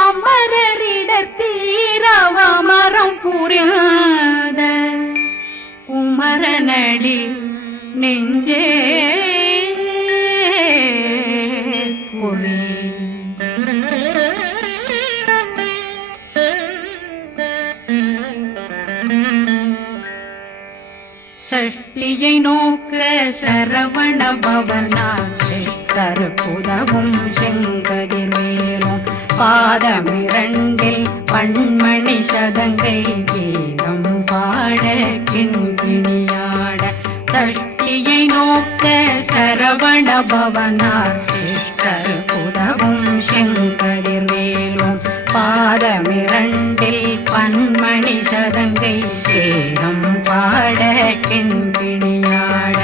அமரரிடத்தீரவமரம் புரியாத குமரனடி நெஞ்சே சதங்கை தேரம் பாட கெஞ்சிணியாட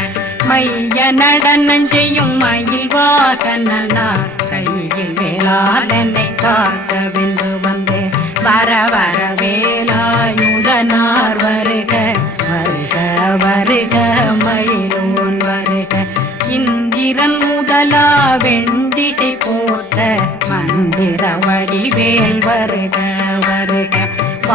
மைய நடனம் செய்யும் மயில் கையில் வேளாதனை காக்க வென்று வந்தே. வர வர வேலாயுதனார் வருக வருக வருக மயிலோன் வருக. இந்திரன் முதலா வெண்டிசை போற்ற மந்திர வடிவேல் வருக.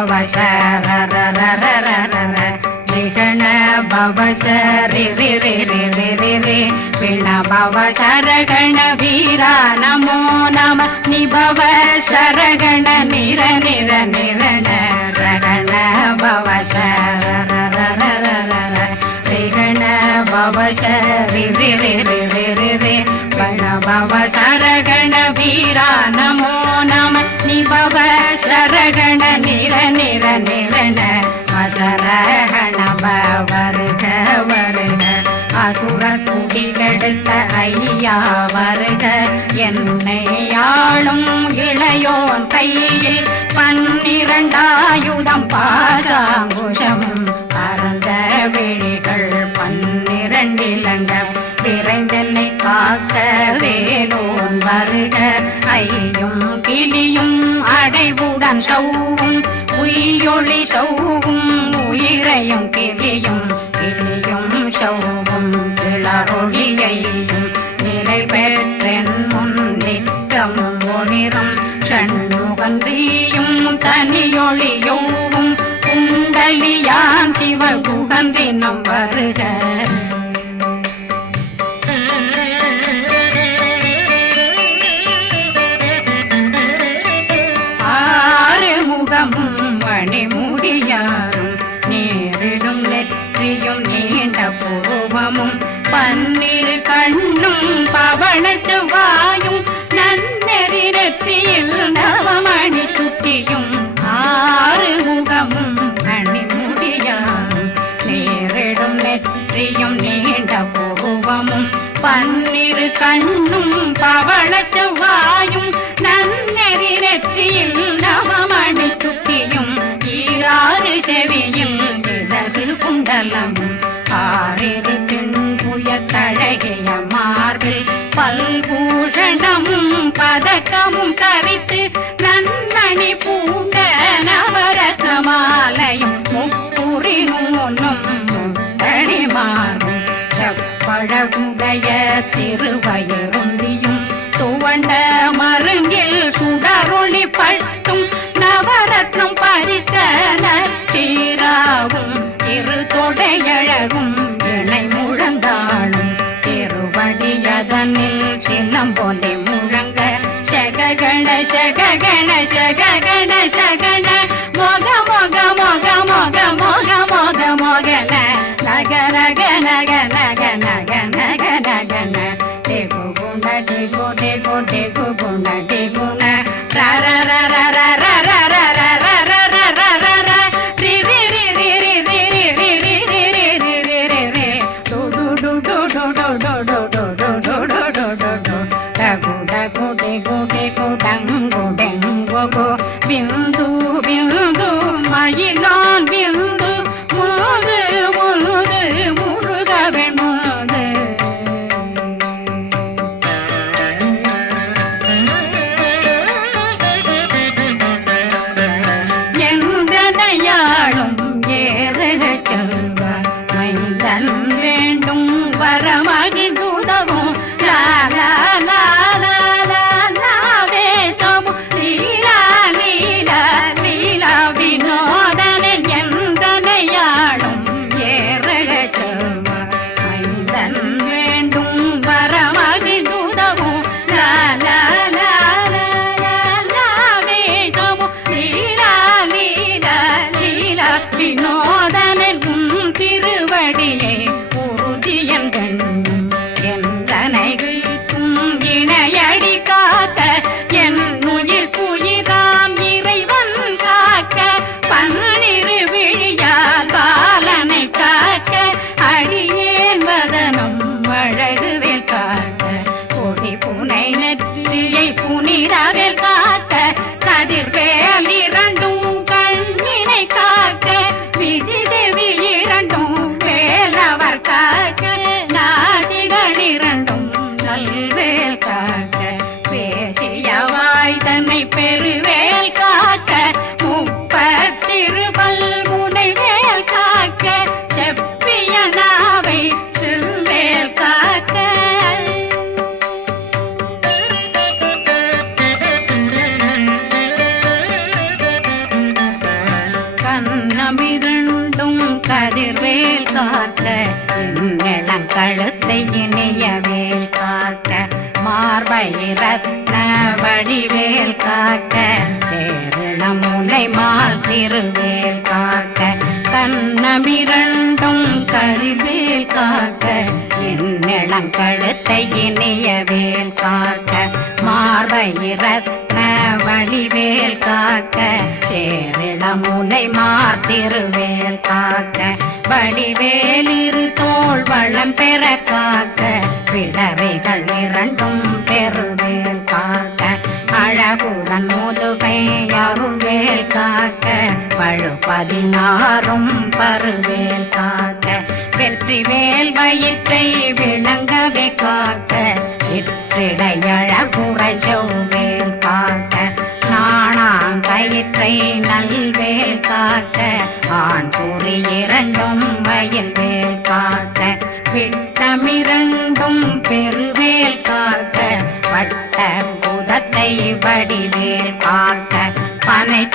பவ நிகண பவ சரி ரி சரகண வீரா நமோ நம நிபவ சரகண நிர நிர நிரண ரகண பவ சரரரரரர ரிகண பவ சரி ரி ரி ரி ரி ரி ரி பிண பவ சரகண வீரா நமோ நம நிபவ சரகண நிர நிர நிரண அசரகண வருக வருக அசுர குடி கெடுத்த ஐயா வருக என்னை ஆளும் இளையோன் கையில் பன்னிரண்டாயுதம் பாசாங்குஷம் பரந்த விழிகள் அடைவுடன் சௌவும் உயிரொளி சௌவும் உயிரையும் கிளியும் கிளியும் சௌவும் கிளறொளியையும் நிலை பெற்றென் முன் நித்தமும் ஒளிரும் சண்முகந்தியும் தனியொளியோவும் குண்டலியான் சிவ சிவகுகந்தினம் வருக. இடது குண்டலம் ஆறிரு தின்புய தழகிய மார்பில் பல்பூஷணமும் பதக்கமும் தரித்து நன்மணி பூண்ட நவரத்ன மாலையும் முப்புரி நூலும் தனிமாறும் செப்பழகுடைய திருவயரும் தொடையழகும் இணை முழந்தாளும் திருவடியதனில் சின்னம் போலே முழங்க. சககண சககண சககண சக கருவேல் காக்க கண்ணமிரண்டும் கருவேல் காக்க என்னிடம் கழுத்தை இணையவேல் காக்க மார்பை வழிவேல் காக்க சேரிடம் முனை மார்த்திருவேல் காக்க வடிவேல் இரு தோள் வளம் பெற காக்க பிடரைகள் இரண்டும் பெருவேல் காக்க அழகுடன் அருள்வேல் காக்க பழு பதினாறும் பருவேல் காக்க. வெற்றி வேல் வயிற்றை விளங்கவே காக்க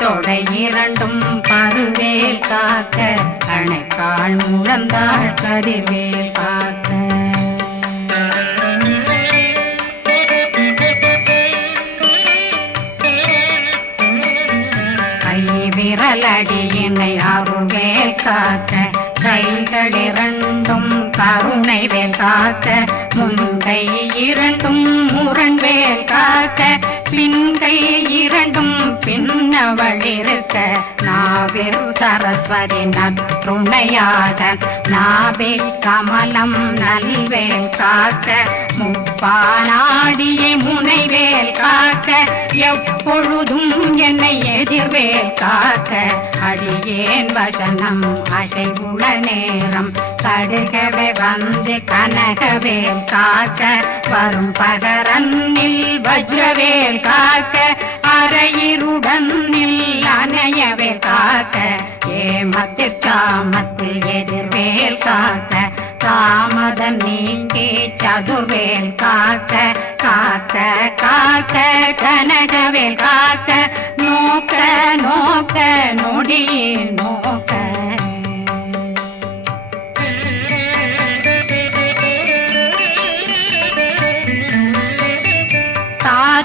தொடை இரண்டும் பருவேல் காக்க அணைக்காள் முழந்தாள் கதிர்வேல் காக்க. கை விரலடியினை அருவேல் காக்க கைகள் இரண்டும் கருணை வேல் காக்க முன்கை இரண்டும் முரண்வேல் காக்க பிந்தை இரண்டும் பின்னவழிருக்க நாவில் சரஸ்வதி நற்றுணையாக நாவில் கமலம் நல்வேல் காக்க முப்பானாடியை முனைவேல் காக்க எப்பொழுதும் என்னை எதிர்வேல் காக்க. அடியேன் வசனம் அசைவுள நேரம் கடுகவே வந்து கனகவேல் காக்க வரும் பகரன்னில் வஜ்ரவேல் காக்க அரையிருடன் அணையவே காக்க ஏமத்தில் காமத்தில் எதிர்வேல் காக்க தாமதம் நீக்கி சதுர்வேல் காக்க காக்க காக்க கனகவேல் காக்க நோக்க நோக்க நொடியே நோக்க.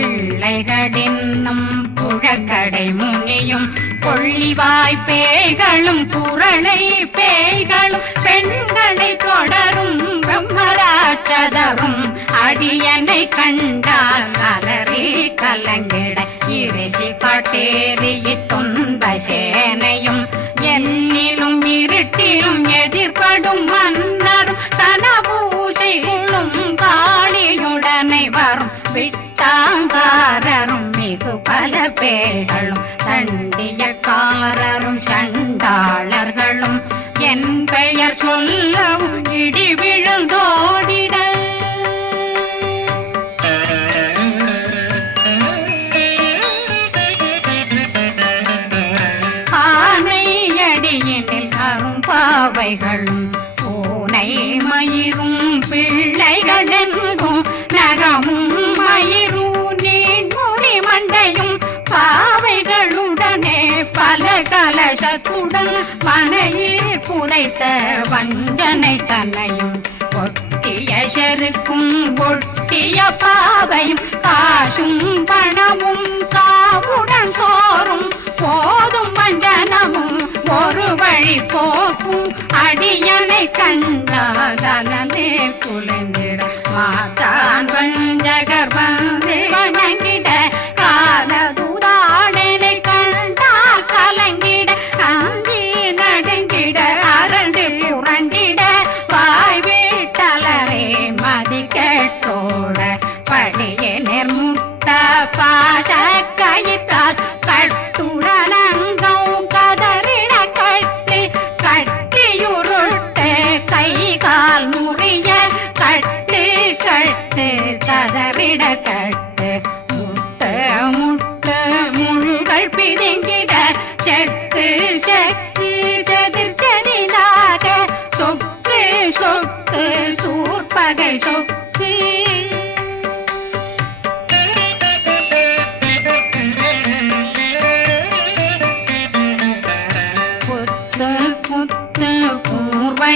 பிள்ளைகளின்னும் புழக்கடை முனியும் கொள்ளிவாய் பேய்களும் புரணை பேய்களும் பெண்களை தொடரும் பிரம்மராட்சதரும் அடியனை கண்டால் அலறி கலங்கிட இறைசி காட்டேறி துன்ப சேனையும் என்னிலும் இருட்டிலும் எதிர்படும் கலசத்துடன் மனையில் புதைத்த வஞ்சனை தன்னையும் ஒட்டிய செருக்கும் ஒட்டிய பாவையும் காசும் பணமும் காவுடன் சோறும். போதும் வஞ்சனமும் ஒரு வழி போக்கும். அடியனை கண்டாதலே குலைந்திட மாத்தான் வஞ்சகர் வந்து வணங்கி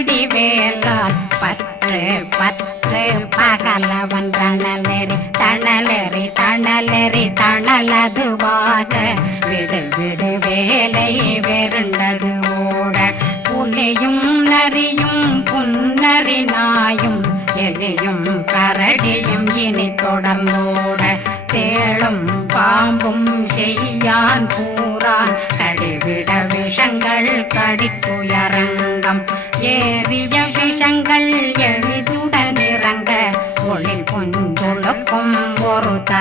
அடி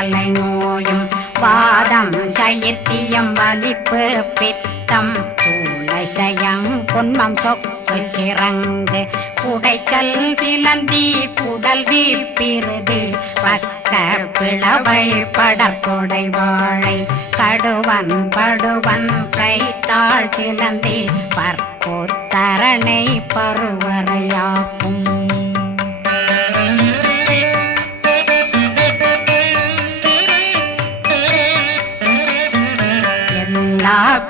தலை நோயும் பாதம் சைத்தியம் வலிப்பு பித்தம் சூளை சயம் பொன்மம் சொக்கு சிறங்கு குடைச்சல் சிலந்தி குடல் வீப்பிருது பக்க பிளவை படற்கொடை வாழை கடுவன் படுவன் கைத்தாள் சிலந்தி பற்போத்தரணை பருவரையாக்கும்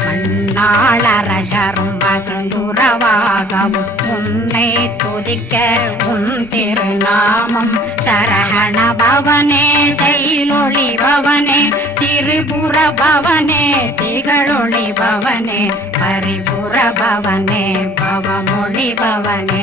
மண்ணாளரசரும் மகிழ்ந்துறவாகவும் உன்னை துதிக்க உன் திருநாமம் சரகண பவனே செயலொளி பவனே திரிபுர பவனே திகழொளி பவனே பரிபுர பவனே பவமொழி பவனே.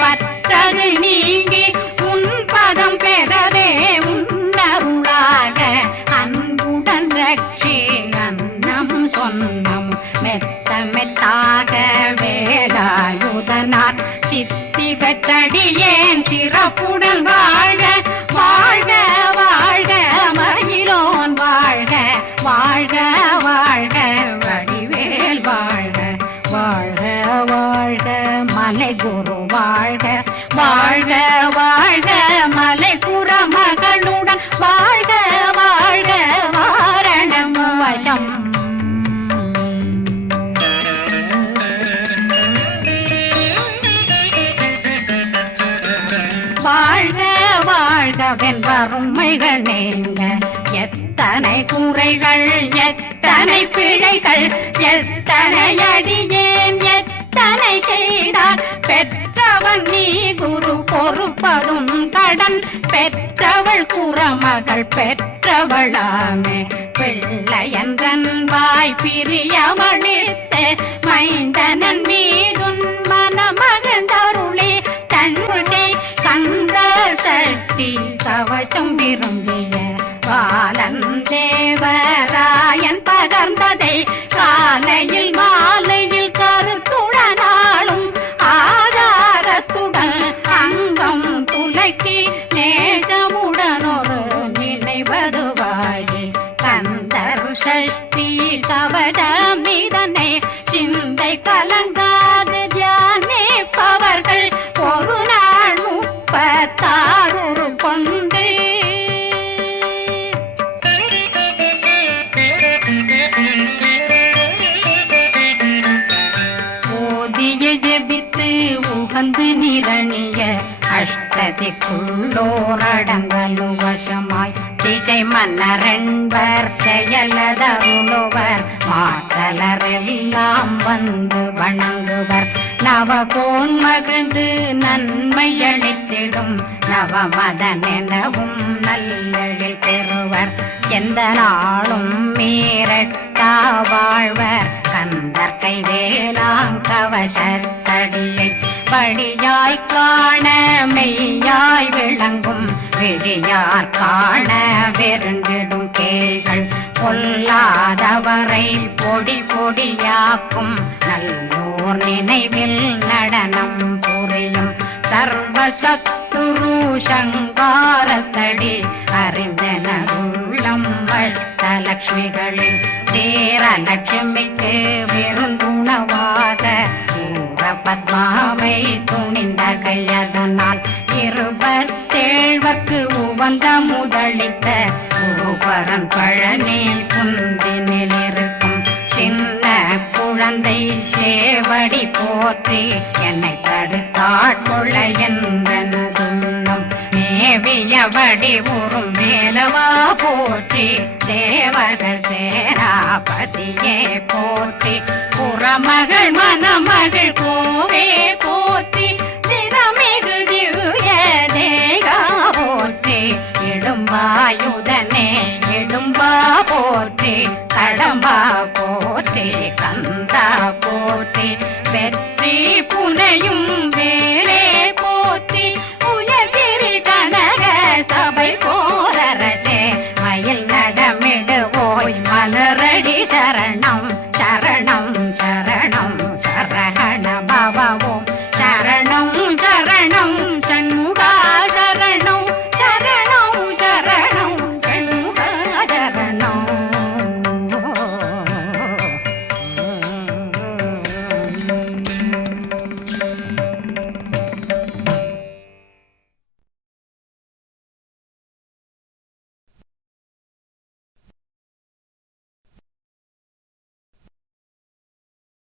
வாழ்கவென் வறுமைகள் நீங்க. எத்தனை குறைகள் எத்தனை பிழைகள் எத்தனை அடியேன் எத்தனை செய்தார். பெற்றவன் நீ குரு பொறுப்பதும் கடன். பெற்றவள் குறமகள் பெற்றவளாமே. பிள்ளையன்றன் வாய் பிரியமளித்த. மைந்தனன் மீதுன் மனமகந்தருளே தன்னுடைய கந்த சக்தி கவசம் உகந்து நிரணிய அஷ்டதிக்குள்ளோரடங்கலும் வசமாய் திசை மன்னரன்பர் செயலதருளுவர் மாற்றலரெல்லாம் வந்து வணங்குவர். நவகோன் மகிழ்ந்து நன்மை அளித்திடும் நவமதனெனவும் நல்லெழில் பெறுவர். எந்த நாளும் மீறட்டா வாழ்வர் கந்தர் கைவேலாங் கவசத்தடியை படியாய் காண மெய்யாய் விளங்கும் விழியார் காண வெருண்டிடும் கேள்கள் பொல்லாதவரை பொடி பொடியாக்கும் நல்லோர் நினைவில் நடனம் புரியும் சர்வசத்துரு சங்காரத்தடி அறிந்தனருள்ளம் தேர லட்சுமிக்கு விருந்துணவாக பத்மாவை துணிந்த கையதனால் இருபத்தேழ்வர்க்கு உவந்த முதலித்த ஊபரன் பழனில் குந்தினில் இருக்கும். சின்ன குழந்தை சேவடி போற்றி என்னை தடுத்தாட்கொள்ள என்பனதுள்ளம் தேவடி உறும் மேலவா போற்றி தேவர்கள் சேராபதியே போற்றி. புறமகள் மணமகள் கோவே போற்றி திறமிகு திவ்ய தேகா போற்றி. இடும்பாயுதனே இடும்பா போற்றி. கடம்பா போற்றி கந்தா போற்றி. வெற்றி புனையும் வேலே